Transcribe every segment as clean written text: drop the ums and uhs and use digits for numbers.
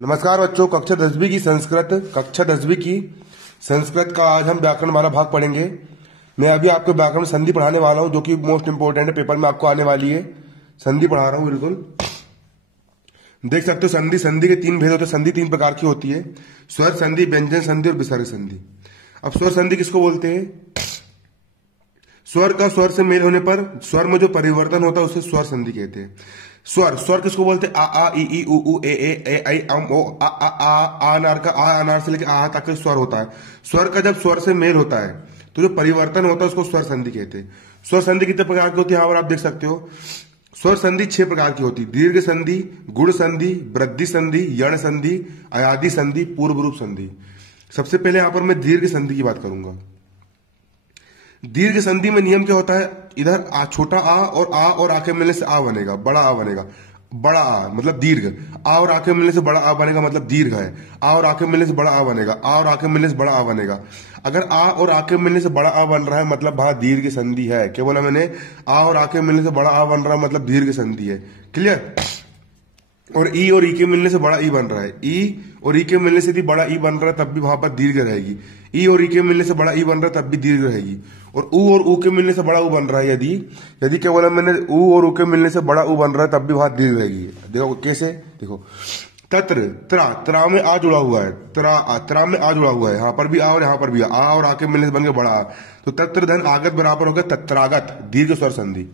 नमस्कार बच्चों, कक्षा 10वीं की संस्कृत का आज हम व्याकरण वाला भाग पढ़ेंगे। मैं अभी आपको व्याकरण संधि पढ़ाने वाला हूं, जो कि मोस्ट इंपोर्टेंट है, पेपर में आपको आने वाली है। संधि पढ़ा रहा हूं, बिल्कुल देख सकते हो। संधि के तीन भेद होते हैं। संधि तीन प्रकार की होती है: स्वर संधि, व्यंजन संधि और विसर्ग संधि। अब स्वर संधि किसको बोलते हैं? स्वर का स्वर से मेल होने पर स्वर में जो परिवर्तन होता है उसे स्वर संधि कहते हैं। स्वर किसको बोलते हैं? आ ई उ ए आई ओ आ अनार का आ अनार से लेकर आ तक स्वर होता है। स्वर का जब स्वर से मेल होता है तो जो परिवर्तन होता है उसको स्वर संधि कहते हैं। स्वर संधि कितने प्रकार की होती है? यहाँ पर आप देख सकते हो। स्वर संधि 6 प्रकार की होती है: दीर्घ संधि, गुण संधि, वृद्धि संधि, यण संधि, अयादि संधि, पूर्व रूप संधि। सबसे पहले यहां पर मैं दीर्घ संधि की बात करूंगा। दीर्घ संधि में नियम क्या होता है? इधर छोटा आ और आके मिलने से आ बनेगा, बड़ा आ बनेगा। बड़ा आ मतलब दीर्घ, आ और आके मिलने से बड़ा आ बनेगा मतलब दीर्घ है। आ और आके मिलने से बड़ा आ बनेगा, आ और आके मिलने से बड़ा आ बनेगा। अगर आ और आके मिलने से बड़ा आ बन रहा है मतलब वहां दीर्घ संधि है। क्या बोला मैंने? आ और आके मिलने से बड़ा आ बन रहा है मतलब दीर्घ संधि है। क्लियर? और ई और ई के मिलने से बड़ा ई बन रहा है, ई और ई के मिलने से यदि बड़ा ई बन रहा है तब भी वहां पर दीर्घ रहेगी। ई और ई के मिलने से बड़ा ई बन रहा है तब भी दीर्घ रहेगी। और ऊ के मिलने से बड़ा ऊ बन रहा है, यदि क्या बोला मैंने? ऊ और ऊ के मिलने से बड़ा ऊ बन रहा है तब भी वहां दीर्घ रहेगी। देखो कैसे, देखो तत्र त्रा में आ जुड़ा हुआ है, त्रा में आ जुड़ा हुआ है। यहां पर भी आ और यहां पर भी आ और आके मिलने से बन गया बड़ा आ। तो तत्र धन आगत बराबर हो गया तत्रागत, दीर्घ स्वर संधि।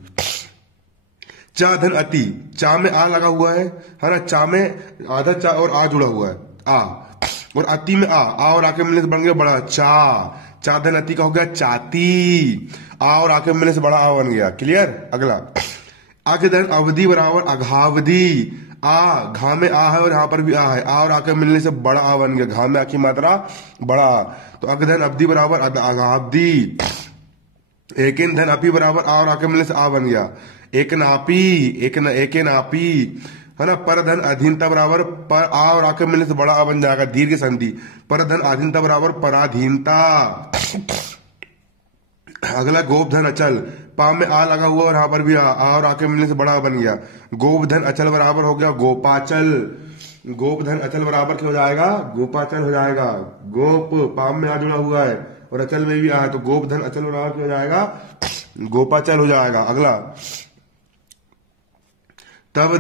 चा धन अति, चा में आ लगा हुआ है ना? चा में आधा चा और आ जुड़ा हुआ है, आ। और अति में आ और आके मिलने से बन गया बड़ा चा धन अति का हो गया चाती। आ और आके मिलने से बड़ा आ बन गया। क्लियर? अगला आगे धन अवधि बराबर अघावधि। आ घा में आ है और यहां पर भी आ है। आ और आके मिलने से बड़ा आ बन गया। घा में आ की मात्रा बड़ा। तो अगधन अवधि बराबर अघावधि। एक धन अपी बराबर आ और आके मिलने से आ बन गया एक नापी है ना? पर धन अधीनता बराबर पर आ और आके मिलने से बड़ा आ बन जाएगा, दीर्घ संधि। पर धन अधीनता बराबर पराधीनता। अगला गोप धन अचल, पा में आ लगा हुआ और यहां पर भी आ और आके मिलने से बड़ा बन गया। गोप धन अचल बराबर हो गया गोपाचल। गोप धन अचल बराबर क्या हो जाएगा? गोपाचल हो जाएगा। गोप पा में आ जुड़ा हुआ है और अचल में भी आ है तो गोप धन अचल बराबर क्या हो जाएगा? गोपाचल हो जाएगा। अगला तब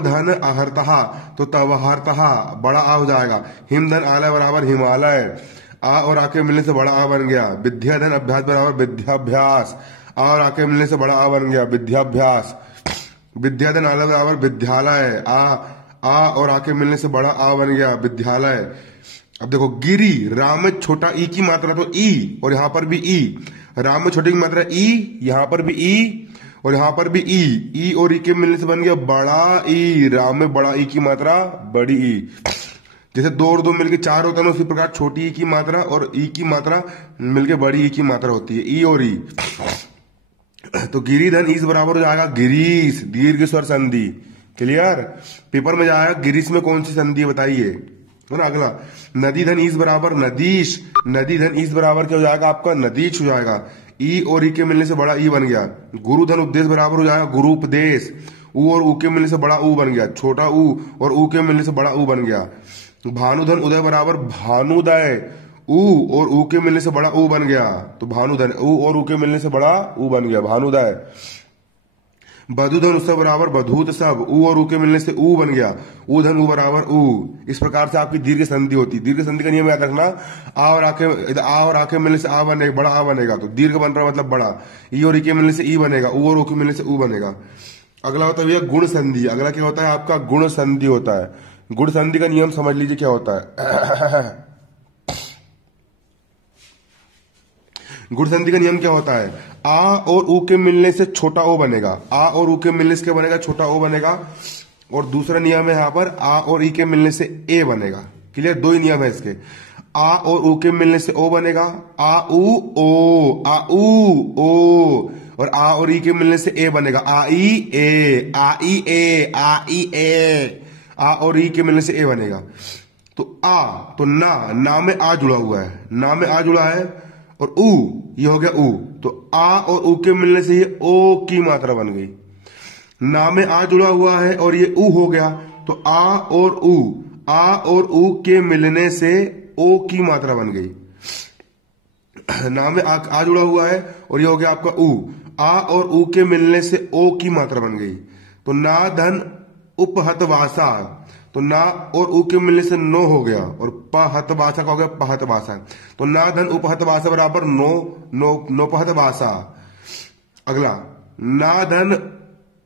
धन अहर्तहा, तो तब हर्तहा बड़ा आ हो जाएगा। हिम धन आलय बराबर हिमालय, आ और आके मिलने से बड़ा आ बन गया। विद्या धन अभ्यास बराबर विद्याभ्यास, आ और आके मिलने से बड़ा आ बन गया विद्याभ्यास। विद्या धन आलय बराबर विद्यालय, आ और आके मिलने से बड़ा आ बन गया विद्यालय। अब देखो गिरी, राम में छोटा ई की मात्रा तो ई और यहां पर भी ई। राम में छोटे की मात्रा ई, यहां पर भी ई और यहां पर भी ई और ई के मिलने से बन गया बड़ा ई। राम में बड़ा ई की मात्रा बड़ी ई। जैसे 2 और 2 मिलके 4 होता है ना, उसी प्रकार छोटी ई की मात्रा और ई की मात्रा मिलके बड़ी ई की मात्रा होती है, ई और ई। तो गिरी धन ईस बराबर हो जाएगा गिरीश, दीर्घ स्वर संधि। क्लियर? पेपर में जाएगा गिरीश में कौन सी संधि बताइए, है ना? अगला नदी धन ईस बराबर नदीश, नदी धन ईस बराबर क्या हो जाएगा आपका? नदीश हो जाएगा। ई और ई के मिलने से बड़ा ई बन गया। गुरु धन उपदेश बराबर हो जाएगा गुरुपदेश। ऊ और ऊ के मिलने से बड़ा ऊ बन गया, छोटा ऊ और ऊ के मिलने से बड़ा ऊ बन गया। भानुधन उदय बराबर भानुदय, ऊ और ऊ के मिलने से बड़ा ऊ बन गया तो भानुधन। ऊ और ऊ के मिलने से बड़ा ऊ बन गया भानुदय। बधुधन उत्सव बराबर बधूत सब, ऊ और ऊ के मिलने से ऊ बन गया ऊ धन ऊ बराबर ऊ। इस प्रकार से आपकी दीर्घ संधि होती है। दीर्घ संधि का नियम याद रखना, आ और आके मिलने से आ बनेगा, बड़ा आ बनेगा तो दीर्घ बन रहा मतलब बड़ा। ई और ई के मिलने से ई बनेगा, ऊ और ऊ के मिलने से ऊ बनेगा। अगला होता है भैया गुण संधि। अगला क्या होता है आपका? गुण संधि होता है। गुण संधि का नियम समझ लीजिए क्या होता है। गुण संधि का नियम क्या होता है? आ और ऊ के मिलने से छोटा ओ बनेगा, आ और ऊ के मिलने से क्या बनेगा? छोटा ओ बनेगा। और दूसरा नियम है यहां पर आ और ई के मिलने से ए बनेगा। क्लियर? 2 ही नियम है इसके। आ और ऊ के मिलने से ओ बनेगा, आ ऊ ओ और आ और ई के मिलने से ए बनेगा, आ ई ए आ और ई के मिलने से ए बनेगा। तो तो ना में आ जुड़ा हुआ है, ना में आ जुड़ा है और ऊ ये हो गया ऊ। तो आ और ऊ के मिलने से ये ओ की मात्रा बन गई। ना में आ जुड़ा हुआ है और ये ऊ हो गया तो आ और ऊ, आ और ऊ के मिलने से ओ की मात्रा बन गई। ना में आ जुड़ा हुआ है और ये हो गया आपका ऊ। आ और ऊ के मिलने से ओ की मात्रा बन गई। तो ना धन उपहतवासा, तो ना और ऊ के मिलने से नो हो गया और पहतवासा का हो गया पहतवासा। तो ना धन उपहतवासा बराबर नो नो नोपहतवासा। अगला ना धन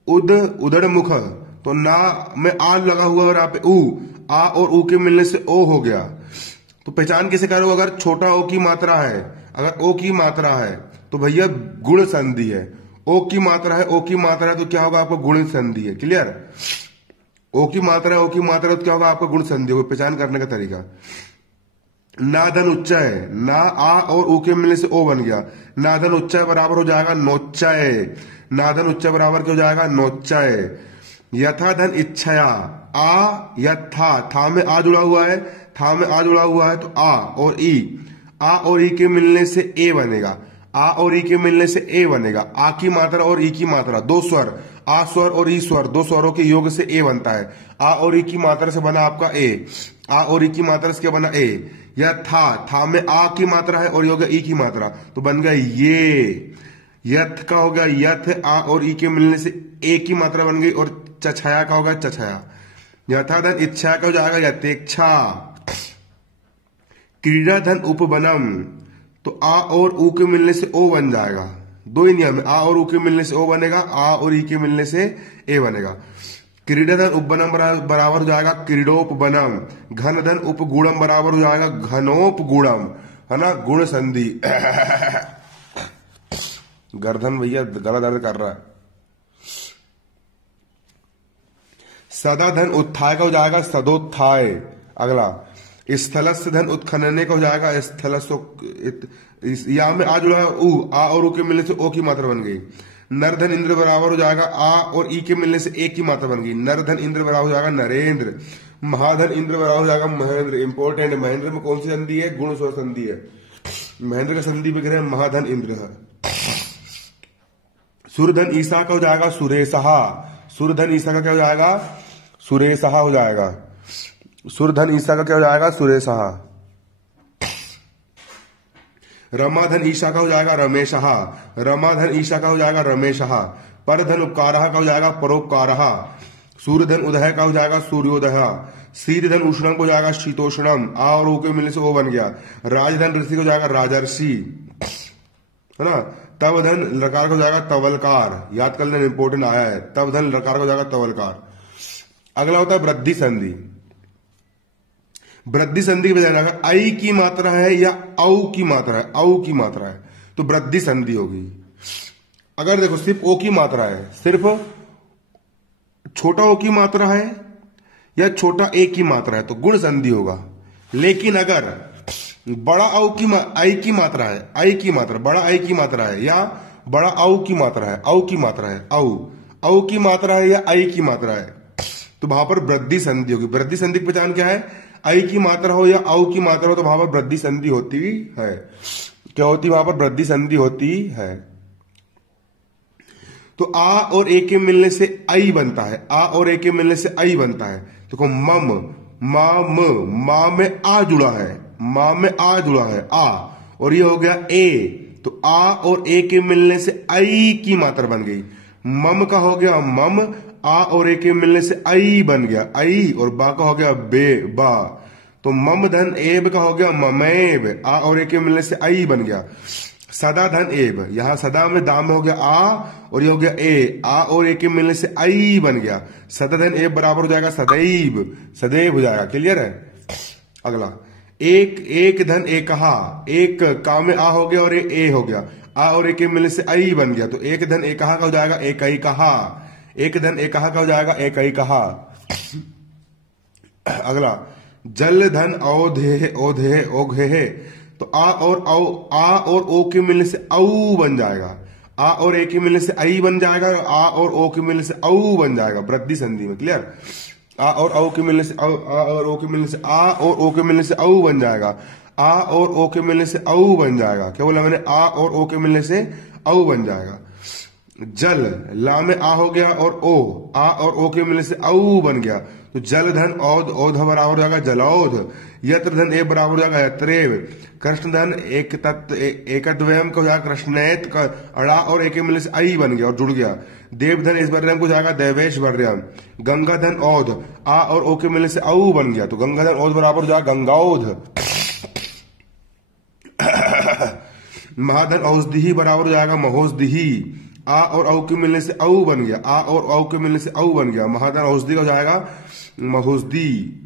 उद उदड़ मुख, तो ना में आ लगा हुआ और यहाँ पे ऊ, आ और ऊ के मिलने से ओ हो गया। तो पहचान कैसे करो? अगर छोटा ओ की मात्रा है, अगर ओ की मात्रा है तो भैया गुण संधि है। ओ की मात्रा है, ओ की मात्रा है तो क्या होगा आपका गुण संधि है। क्लियर? ओ की मात्रा है, ओ की मात्रा है तो क्या होगा आपका गुण संधि होगा। पहचान करने का तरीका, ना धन उच्चा है, ना आ और ऊ के मिलने से ओ बन गया। ना धन उच्चा बराबर हो जाएगा नोच्चाए। ना धन उच्चा बराबर क्या हो जाएगा? नोच्चाए। यथा धन इच्छया, आ यथा, था में आ जुड़ा हुआ है, था में आ जुड़ा हुआ है तो आ और ई, आ और ई के मिलने से ए बनेगा। आ और ई के मिलने से ए बनेगा। आ की मात्रा और ई की मात्रा, दो स्वर, आ स्वर और ई स्वर, दो स्वरों के योग से ए बनता है। आ और ई की मात्रा से बना आपका ए, आ और ई की मात्रा से क्या बना? ए। या था में आ की मात्रा है और ये हो गया ई की मात्रा तो बन गया ये। यथ का हो गया यथ, आ और ई के मिलने से ए की मात्रा बन गई और चछाया का होगा चछाया। यथा धन इच्छा का हो जाएगा यथेच्छा। क्रीड़ा धन उपवनम, तो आ और ऊ के मिलने से ओ बन जाएगा। दो ही नियम है, आ और ऊ के मिलने से ओ बनेगा, आ और ई के मिलने से ए बनेगा। क्रीड़ा धन उपवनम बराबर हो जाएगा क्रीडोपवनम। घन धन उपगुणम बराबर हो जाएगा घनोपगुणम, है ना, गुण संधि। गर्दन भैया गला दर्द कर रहा है। सदा धन उत्थाय का हो जाएगा सदोत्थाय। अगला स्थलस्य धन उत्खनने का हो जाएगा स्थलस्य। यहां में आ जुड़ा ऊ, आ और ऊ के मिलने से ओ की मात्रा बन गई। नरधन इंद्र बराबर हो जाएगा आ और ई के मिलने से ए की मात्रा बन गई। नरधन इंद्र बराबर हो जाएगा नरेंद्र। महाधन इंद्र बराबर हो जाएगा महेंद्र। इंपॉर्टेंट, महेंद्र में कौन सी संधि है? गुण स्वर संधि है। महेंद्र का संधि विग्रह महाधन इंद्र है। सुरधन ईसा का हो जाएगा सुरेशहा। सुरधन ईसा का क्या हो जाएगा? सुरेशहा हो जाएगा। सुरधन ईसा का क्या हो जाएगा? सुरेशहा। रमाधन ईशा का हो जाएगा रमेशहा। रमाधन ईशा का हो जाएगा रमेशहा। परधन उपकारहा का हो जाएगा परोपकारहा। सूर्यधन उदय का हो जाएगा सूर्योदय। शीतधन उष्णम को हो जाएगा शीतोष्णम। आ और ऊ के मिलने से ओ बन गया। राजधन ऋषि को हो जाएगा राजर्षि, है ना। तब धन लकार को हो जाएगा तवलकार। याद कर लेना, इंपोर्टेंट आया है। तब धन लकार को हो जाएगा तवलकार। अगला होता है वृद्धि संधि। वृद्धि संधि बजाना अगर आई की मात्रा है या औ की मात्रा है, औ की मात्रा है तो वृद्धि संधि होगी। अगर देखो सिर्फ ओ की मात्रा है, सिर्फ छोटा ओ की मात्रा है या छोटा ए की मात्रा है तो गुण संधि होगा। लेकिन अगर बड़ा औ की आई की मात्रा है, आई की मात्रा, बड़ा आई की मात्रा है या बड़ा औ की मात्रा है, औ की मात्रा है, औ की मात्रा है या आई की मात्रा है तो वहां पर वृद्धि संधि होगी। वृद्धि संधि की पहचान क्या है? आई की मात्रा हो या औ की मात्रा हो तो वहां पर वृद्धि संधि होती है। क्या होती है वहां पर? वृद्धि संधि होती है। तो आ और ए के मिलने से आई बनता है। आ और ए के मिलने से आई बनता है। देखो मम, मा में आ जुड़ा है, मा में आ जुड़ा है आ और ये हो गया ए तो आ और ए के मिलने से आई की मात्रा बन गई। मम का हो गया मम, आ और ए के मिलने से आई बन गया आई और बा का हो गया बे बा। तो मम धन एब का हो गया ममेब। आ और ए के मिलने से आई बन गया। सदा धन एब, यहां सदा में दाम में हो गया आ और ये हो गया ए। आ और ए के मिलने से आई बन गया। सदा धन एब बराबर हो जाएगा सदैव, सदैव हो जाएगा। क्लियर है? अगला एक धन एकहा। एक का में आ हो गया और ए हो गया। आ और ए के मिलने से आई बन गया तो एक धन एकहा का हो जाएगा एक ही कहा। एक धन एकहा का हो जाएगा एक ही कहा। अगला जल धन औधे ओधे ओघे तो आ और ओ के मिलने से औ बन जाएगा। आ और ए के मिलने से आई बन जाएगा। आ और ओ के मिलने से औ बन जाएगा वृद्धि संधि में। क्लियर? आ और ओ के मिलने से आ और ओ के मिलने से आ और ओ के मिलने से औ बन जाएगा। आ और ओ के मिलने से औ बन जाएगा। क्या बोला मैंने? आ और ओ के मिलने से औ बन जाएगा। जल, ला में आ हो गया और ओ, आ और ओ के मिलने से औ बन गया तो जल धन औध, औध बराबर हो जाएगा जलौध। यत्र धन ए बराबर हो जाएगा यत्रेव। कृष्ण धन एक तत्व एकद्वयम का हो जाएगा कृष्णेत का अड़ा और एक मिलने से आई बन गया और जुड़ गया। देव धन इस वर्यम को जाएगा देवेश वर्यम। गंगा धन औध आ और ओ के मिलने से औ बन गया, तो गंगा धन औध बराबर हो जाएगा गंगाओध। महाधन औषधि बराबर हो जाएगा महोषधि। आ और औ के मिलने से औ बन गया, आ और औ के मिलने से औ बन गया। महाधन औषधि का हो जाएगा महोषधि।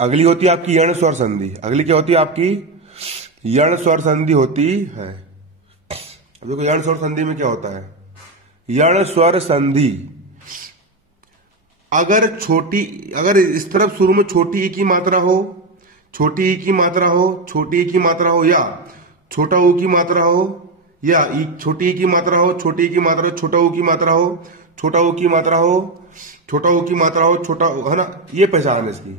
अगली होती है आपकी यण स्वर संधि। अगली क्या होती है आपकी? यण स्वर संधि होती है। अब देखो यण स्वर संधि में क्या होता है। यण स्वर संधि अगर इस तरफ शुरू में छोटी ई की मात्रा हो, छोटी ई की मात्रा हो, छोटी ई की मात्रा हो, या छोटा ऊ की मात्रा हो, या छोटी ई की मात्रा हो, छोटी ई की मात्रा हो, छोटा ऊ की मात्रा हो, छोटा ऊ की मात्रा हो, छोटा ऊ की मात्रा हो, छोटा है ना, ये पहचान है इसकी।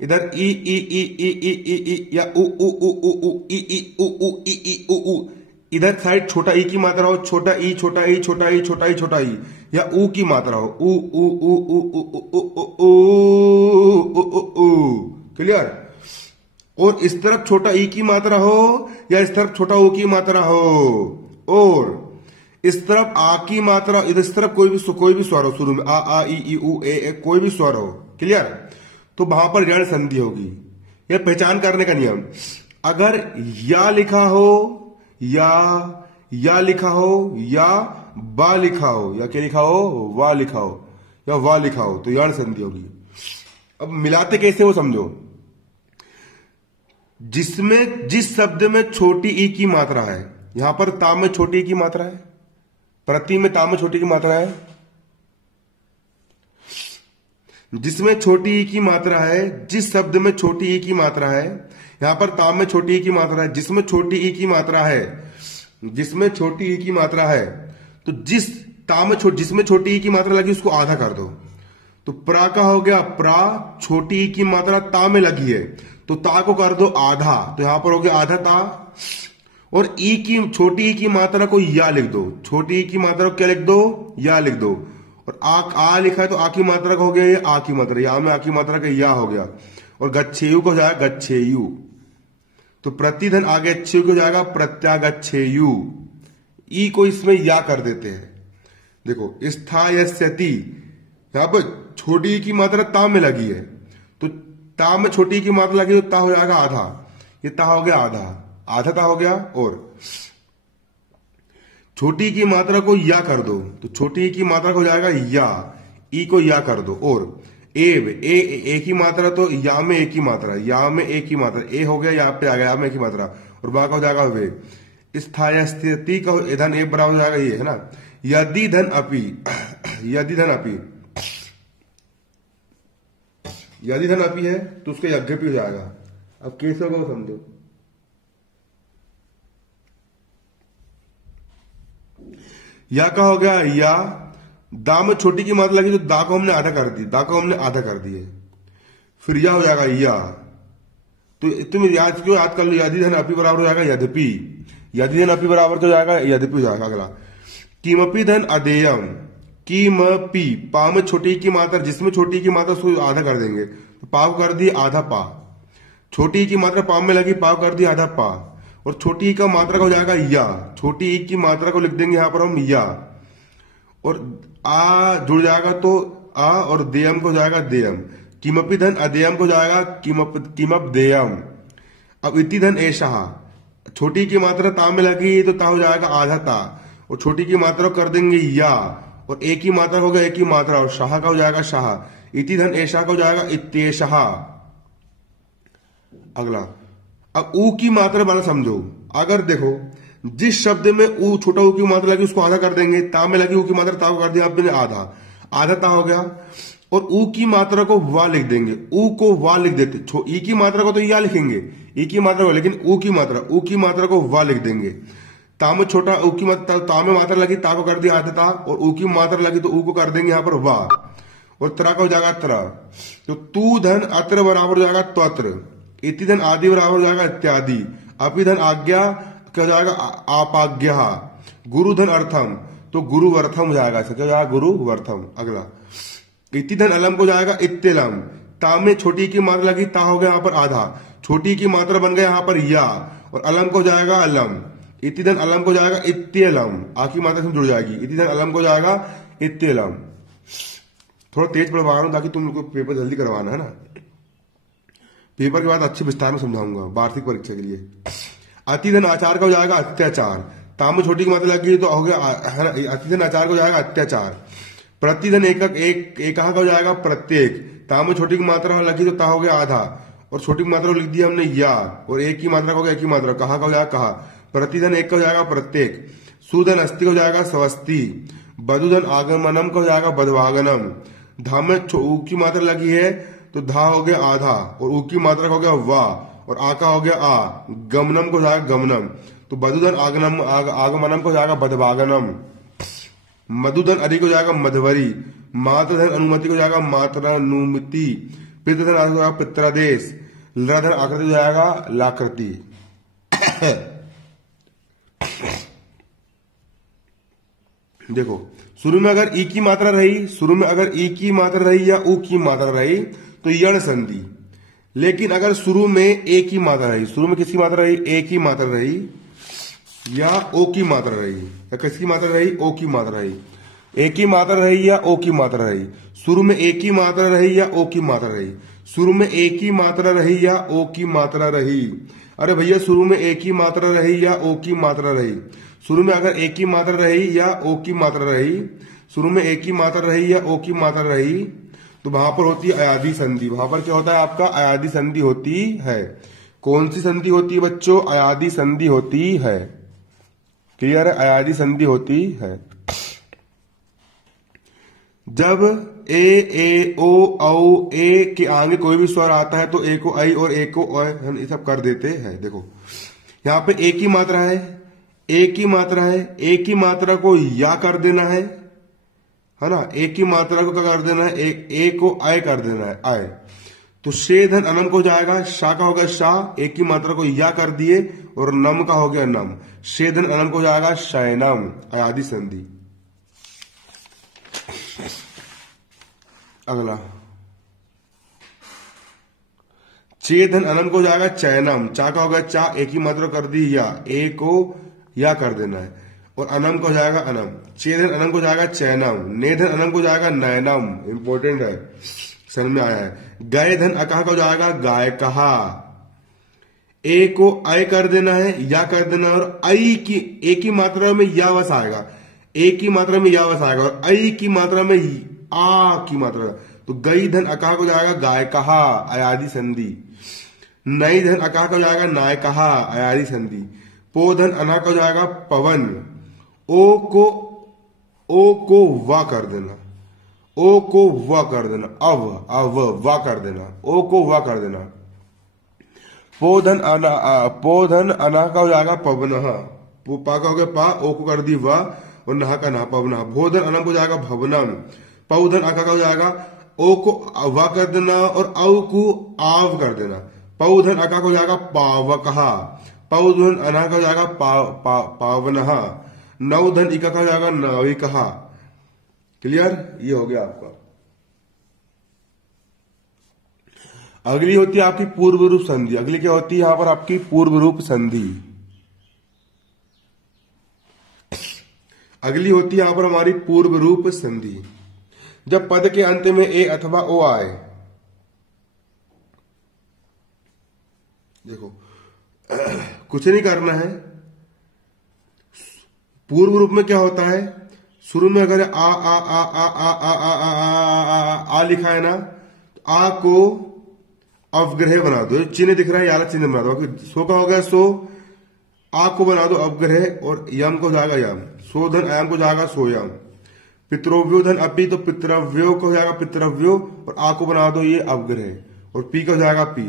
इधर ई ई ई ई ई ई ई या उ उ उ उ उ ई ई उ उ ई ई उ उ। इधर साइड छोटा ई की मात्रा हो, छोटा ई छोटा ई छोटा ई छोटा ई छोटा ई, या ऊ की मात्रा हो, उ उ उ उ उ उ उ। क्लियर? और इस तरफ छोटा ई की मात्रा हो या इस तरफ छोटा ऊ की मात्रा हो, और इस तरफ आ की मात्रा, इस तरफ कोई भी स्वर हो शुरू में, आ ई उ ए कोई भी स्वर हो। क्लियर? तो वहां पर यण संधि होगी। यह पहचान करने का नियम, अगर या लिखा हो, या लिखा हो, या बा लिखा हो, या क्या लिखा हो, वा लिखा हो, या वा लिखा हो, तो यण संधि होगी। अब मिलाते कैसे वो समझो। जिस शब्द में छोटी ई की मात्रा है, यहां पर ता में छोटी ई की मात्रा है, प्रति में ता में छोटी की मात्रा है, जिसमें छोटी ई की मात्रा है, जिस शब्द में छोटी ई की मात्रा है, यहां पर ता में छोटी ई की मात्रा है, जिसमें छोटी ई की मात्रा है, जिसमें छोटी ई की मात्रा है, तो जिसमें छोटी ई की मात्रा लगी उसको आधा कर दो। तो प्रा का हो गया प्रा, छोटी ई की मात्रा ता में लगी है तो ता को कर दो आधा, तो यहां पर हो गया आधा ता। और ई की छोटी ई की मात्रा को या लिख दो, छोटी ई की मात्रा को क्या लिख दो, या लिख दो। और आ लिखा है तो आ की मात्रा का हो गया ये आ की मात्रा, या में आ की मात्रा का या हो गया। और गच्छेयु को हो जाएगा गच्छेयु, तो प्रतिधन आगे अच्छेयु को जाएगा प्रत्यागच्छेयु। ई को इसमें या कर देते हैं। देखो स्थायस्यति, यहां पर छोटी की मात्रा ता में लगी है, तो ता में छोटी की मात्रा लगी तो ता हो जाएगा आधा, ये ता हो गया आधा, आधा ता हो गया। और छोटी की मात्रा को या कर दो, तो छोटी की मात्रा को हो जाएगा या, ई को या कर दो। और एव ए की मात्रा, तो या में ए की मात्रा, या में ए की मात्रा, ए हो गया यहाँ पे आ गया, या में ए की मात्रा, और बा का हो जाएगा वे। स्थायस्थिति का धन ए बराबर हो जाएगा ये, है ना। यदि धन अपी, यदि धन अपी, यदि धन अपी है तो उसका यज्ञपी हो जाएगा। अब कैसे होगा समझो। या का हो गया या, दा में छोटी की मात्रा लगी तो दा को हमने आधा कर दी, दा को हमने आधा कर दिए, फिर या हो जाएगा या। तो तुम याद क्यों याद कर लो, यदि धन अपी बराबर हो जाएगा यद्यपि, यदि धन अपी बराबर तो जाएगा यद्यपि हो जाएगा। अगला किमपि धन अदेयम, किमपि पा में छोटी की मात्रा, जिसमें छोटी की मात्रा उसको आधा कर देंगे, तो पाव कर दी आधा पा, छोटी की मात्रा पा में लगी, पाव कर दी आधा पा, और छोटी का मात्रा का हो जाएगा या, छोटी की मात्रा को लिख देंगे यहां पर हम या, और आ जुड़ जाएगा तो आ, और देयम को जाएगा देयम। किमपि धन अदेयम को जाएगा किमप देयम। अब इति धन एषः, छोटी की मात्रा ता में लगी तो ता हो जाएगा आधा ता, और छोटी की मात्रा कर देंगे या, और एक ही मात्रा होगा एक ही मात्रा, और शाह का हो जाएगा शाह। इति धन एषः का हो जाएगा इत्येषः। अगला अब ऊ की मात्रा वाला समझो। अगर देखो जिस शब्द में ऊ छोटा ऊ की मात्रा लगी उसको आधा कर देंगे, ता में लगी ऊ की मात्रा ता को कर दिया आपने आधा, आधा ता हो गया। और ऊ की मात्रा को वा लिख देंगे, ऊ को वा लिख देते, ई की मात्रा को तो या लिखेंगे, ई की मात्रा को, लेकिन ऊ की मात्रा को वा लिख देंगे। ता में छोटा ऊ की मात्रा, ता में मात्रा लगी ता को कर दिया आधा ता, और ऊ की मात्रा लगी तो ऊ को कर देंगे यहां पर वा, और त्रा का हो जाएगा त्रा। तो तू धन अत्र बराबर हो जाएगा त्वत्र। इति धन आदि बराबर हो जाएगा इत्यादि। अपि धन आज्ञा क्या हो जाएगा आपाज्ञा। गुरु धन अर्थम तो गुरुवर्थम हो जाएगा, क्या हो जाएगा गुरुवर्थम। अगला इति धन अलम को जाएगा इत्यलम। ता में छोटी की मात्रा लगी, ता हो गया यहाँ पर आधा, छोटी की मात्रा बन गया यहाँ पर या, और अलम को जाएगा अलम। इति धन अलम को जाएगा इत्यलम, आ की मात्रा से जुड़ जाएगी। इति धन अलम को जाएगा इत्यलम। थोड़ा तेज पढ़वा रहा हूं ताकि तुम लोग को पेपर जल्दी करवाना है ना, पेपर के बाद अच्छे विस्तार में समझाऊंगा वार्षिक परीक्षा के लिए। अति धन आचार का हो जाएगा अत्याचार। ता में छोटी की मात्रा लगी तो हो गया अति धन आचार को जाएगा अत्याचार। प्रतिधन एकक एक का हो जाएगा प्रत्येक। ता में छोटी की मात्रा लगी तो ता हो गया आधा, और छोटी की मात्रा लिख दिया हमने या, और एक की मात्रा हो गया एक ही मात्रा, कहा का हो जाएगा कहा। प्रतिधन एक का हो जाएगा प्रत्येक। सुधन अस्थि को जाएगा स्वस्ति। बधुधन आगमनम का हो जाएगा बधवागनम। धा में ऊ की मात्रा लगी है तो धा हो गया आधा, और ऊ की मात्रा हो गया वा, और आ का हो गया आ। गमनम को जाएगा गमनम, तो बधुधन आगमनम को जाएगा बधवागनम। मधुधन अधिक हो जाएगा मधवरी। मातृधन अनुमति को जाएगा मात्रानुमति। पितृधन आदेश हो जाएगा पित्रादेश। लधन आकृति हो जाएगा लाकृति। देखो शुरू में अगर ई की मात्रा रही, शुरू में अगर ई की मात्रा रही या ऊ की मात्रा रही तो यण संधि। लेकिन अगर शुरू में ए की मात्रा रही, शुरू में किसकी मात्रा रही, ए की मात्रा रही या ओ की मात्रा रही, या किसकी मात्रा रही, ओ की मात्रा रही, ए की मात्रा रही या ओ की मात्रा रही, शुरू में ए की मात्रा रही या ओ की मात्रा रही, शुरू में ए की मात्रा रही या ओ की मात्रा रही। अरे भैया शुरू में ए की मात्रा रही या ओ की मात्रा रही, शुरू में अगर ए की मात्रा रही या ओ की मात्रा रही, शुरू में ए की मात्रा रही या ओ की मात्रा रही, तो वहां पर होती है अयादी संधि। वहां पर क्या होता है आपका, अयादी संधि होती है। कौन सी संधि होती है बच्चों, अयादी संधि होती है। क्लियर है, अयादी संधि होती है। जब ए ओ औ ए के आगे कोई भी स्वर आता है तो ए को आई और ए को ओ हम ये सब कर देते हैं। देखो यहाँ पे ए की मात्रा है, ए की मात्रा है, ए की मात्रा को या कर देना है ना, ए की मात्रा को क्या कर देना है, ए को आय कर देना है, आय। तो शे धन अनम को जाएगा, शा का हो गया शाह, एक की मात्रा को या कर दिए, और नम का हो गया नम। शे धन अनम को जाएगा शयनम, अयादी संधि। अगला चे धन अनम को जाएगा चयनम। चा का हो गया चा, एक ही मात्रा कर दी या, ए को या कर देना है, और अनम को जाएगा अनम। चे धन अनम को जाएगा चयनम। ने धन अनम को जाएगा नयनम, इंपॉर्टेंट है, समझ में आया है। गाय धन अकहा को जाएगा गाय कहा। ए को अय कर देना है, या कर देना है, और आई की ए की मात्रा में या वस आएगा, ए की मात्रा में या वस आएगा, और आई की मात्रा में आ की मात्रा, तो गई धन अकहा को जाएगा गाय कहा, अयादी संधि। नई धन अकहा को जाएगा नाय कहा, अयादी संधि। पो धन अना को जाएगा पवन। ओ को वा कर देना, ओ को वा कर देना, अव वा कर देना, ओ को वा कर देना। पो धन अना का हो जाएगा पवनः। पा का हो गया पा, ओ को कर दी वा, और नहा का नहा पवनः। भोधन अनम को जाएगा भवनम। पौधन अका का हो जाएगा ओ को वा कर देना, और औ को आव कर देना। पौधन अका को जाएगा पावकहा। पौधन अना का जाएगा पावनः। नवधन इका का जाएगा नाविकहा। क्लियर, ये हो गया आपका। अगली होती है आपकी पूर्व रूप संधि। अगली क्या होती है यहां पर आपकी पूर्व रूप संधि। अगली होती है यहां पर हमारी पूर्व रूप संधि। जब पद के अंत में ए अथवा ओ आए, देखो कुछ नहीं करना है। पूर्व रूप में क्या होता है, शुरू में अगर आ आ आ आ आ आ आ आ आ लिखा है ना, तो आ को अवग्रह बना दो, चिन्ह दिख रहा है याला चिन्ह बना दो। सो का हो गया सो, आ को बना दो अवग्रह, और यम को जाएगा यम। सो धन अयम को जाएगा सोयम। पितृव्यो धन अपी, तो पितृव्यो को जाएगा पितृव्यो, और आ को बना दो ये अवग्रह, और पी को जाएगा पी।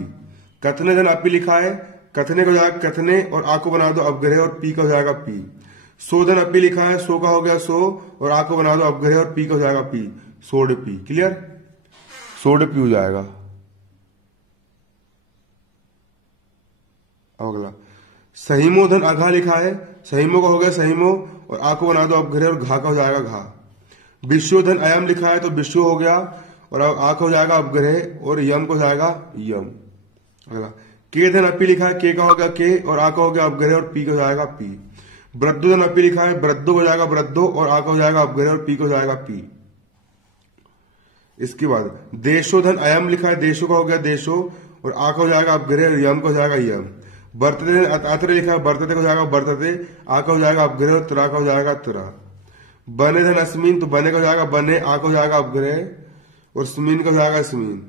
कथने धन अपी लिखा है, कथने को जाएगा कथने, और आ को बना दो अवग्रह, और पी को जाएगा पी। सो धन अपी लिखा है, सो का हो गया सो, और आ को बना दो अवग्रह, और पी को जाएगा पी, सोड पी। क्लियर, सोड पी हो जाएगा। अब अगला सहीमो धन अघा लिखा है, सहीमो का हो गया सहीमो और आ को बना दो अपघ्रय और घा का हो जाएगा घा। विश्वधन अयम लिखा है तो विश्व हो गया और आ का हो जाएगा अपग्रह और यम को हो जाएगा यम। अगला के धन अपी लिखा है, के का हो गया के और आ का हो गया अपग्रह और पी का हो जाएगा पी। वृद्धो धन अपी लिखा है, वृद्धो हो जाएगा वृद्धो और आ का हो जाएगा अपग्रह और पी को हो जाएगा पी। इसके बाद देशो धन अयम लिखा है, देशो का हो गया देशो और आ का हो जाएगा अपग्रह और यम का हो जाएगा यम। बर्तते धन अत्र लिखा है, बर्तते को जाएगा बर्तते, आ का हो जाएगा अपग्रह और त्रा का हो जाएगा त्रा। बने धन अस्मीन तो बने का हो जाएगा बने, आ का हो जाएगा अपग्रह और स्मीन का हो जाएगा स्मीन।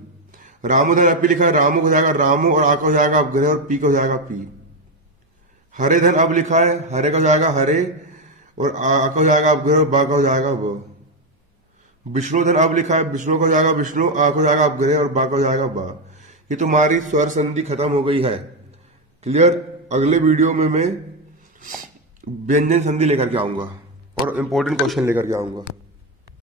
रामू धन अपी लिखा है, रामू को जाएगा रामू और आ का हो जाएगा अपग्रह और पी को हो जाएगा पी। हरे धन अब लिखा है, हरे का हो जाएगा हरे और आ का हो जाएगा अपग्रह और बा का हो जाएगा ब। विष्णु धन अब लिखा है, विष्णु का हो जाएगा विष्णु, आ का हो जाएगा अपग्रह और बा का हो जाएगा बा। ये तुम्हारी स्वर संधि खत्म हो गई है। क्लियर। अगले वीडियो में मैं व्यंजन संधि लेकर के आऊंगा और इंपॉर्टेंट क्वेश्चन लेकर के आऊंगा।